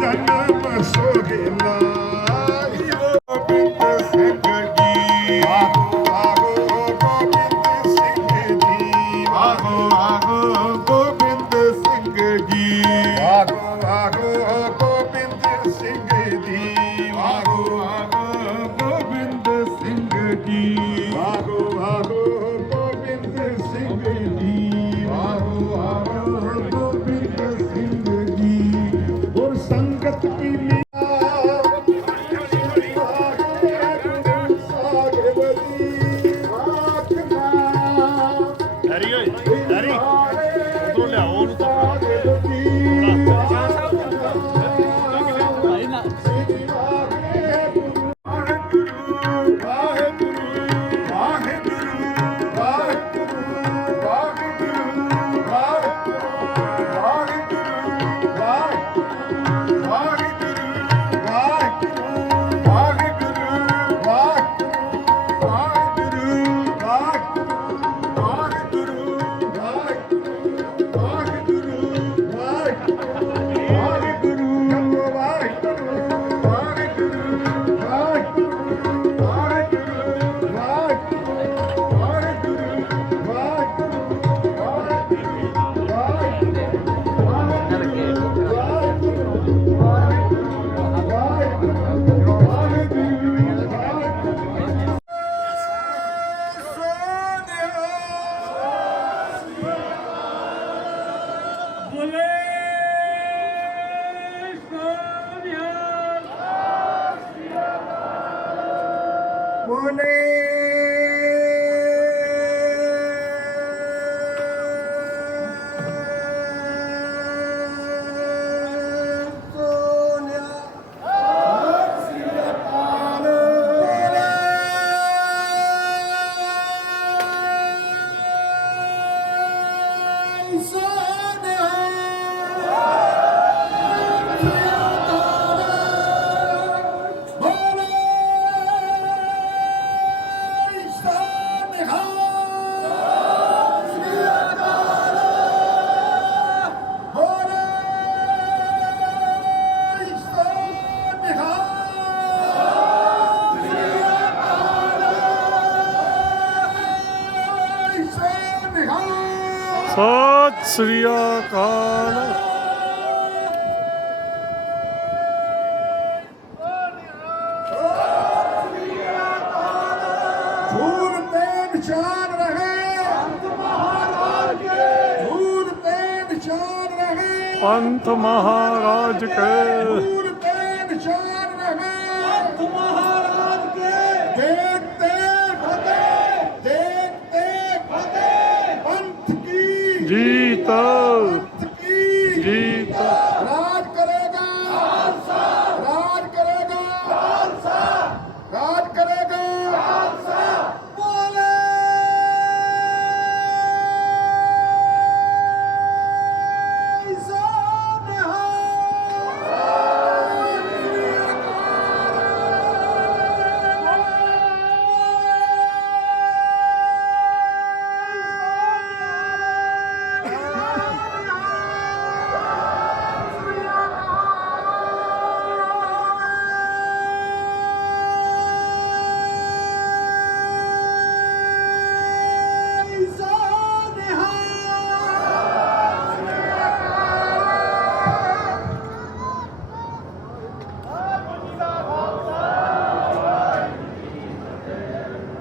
ਜਨਮ ਸੋਹਿਲਾ ਗੋਬਿੰਦ ਸਿੰਘ ਜੀ ਆਗੋ ਆਗੋ ਗੋਬਿੰਦ ਸਿੰਘ ਜੀ ਆਗੋ ਆਗੋ ਗੋਬਿੰਦ ਸਿੰਘ ਜੀ ਆਗੋ ਆਗੋ ਗੋਬਿੰਦ ਸਿੰਘ ਜੀ ਆਗੋ ਆਗੋ ਗੋਬਿੰਦ ਸਿੰਘ ਜੀ ਆਗੋ ਆਗੋ ਗੋਬਿੰਦ ਸਿੰਘ ਜੀ ਆਗੋ ਆਗੋ ਗੋਬਿੰਦ ਸਿੰਘ ਜੀ ਗੁਰ ਸੰਗਤ ਕੀ ਸਤਿ ਸ੍ਰੀ ਅਕਾਲ। ਧੂਰ ਤੇ ਨਿਸ਼ਾਨ ਰਹੇ ਧੂਰ ਤੇ ਨਿਸ਼ਾਨ ਰਹੇ ਪੰਥ ਮਹਾਰਾਜ ਕੇ ਧੂਰ ਤੇ ਨਿਸ਼ਾਨ ਰਹੇ ਪੰਥ ਮਹਾਰਾਜ ਕੇ ਦੇਖਤੇ ਫਤਿਹ ਦੇਖਤੇ ਫਤਿਹ ਪੰਥ ਕੀ जीत की जीत।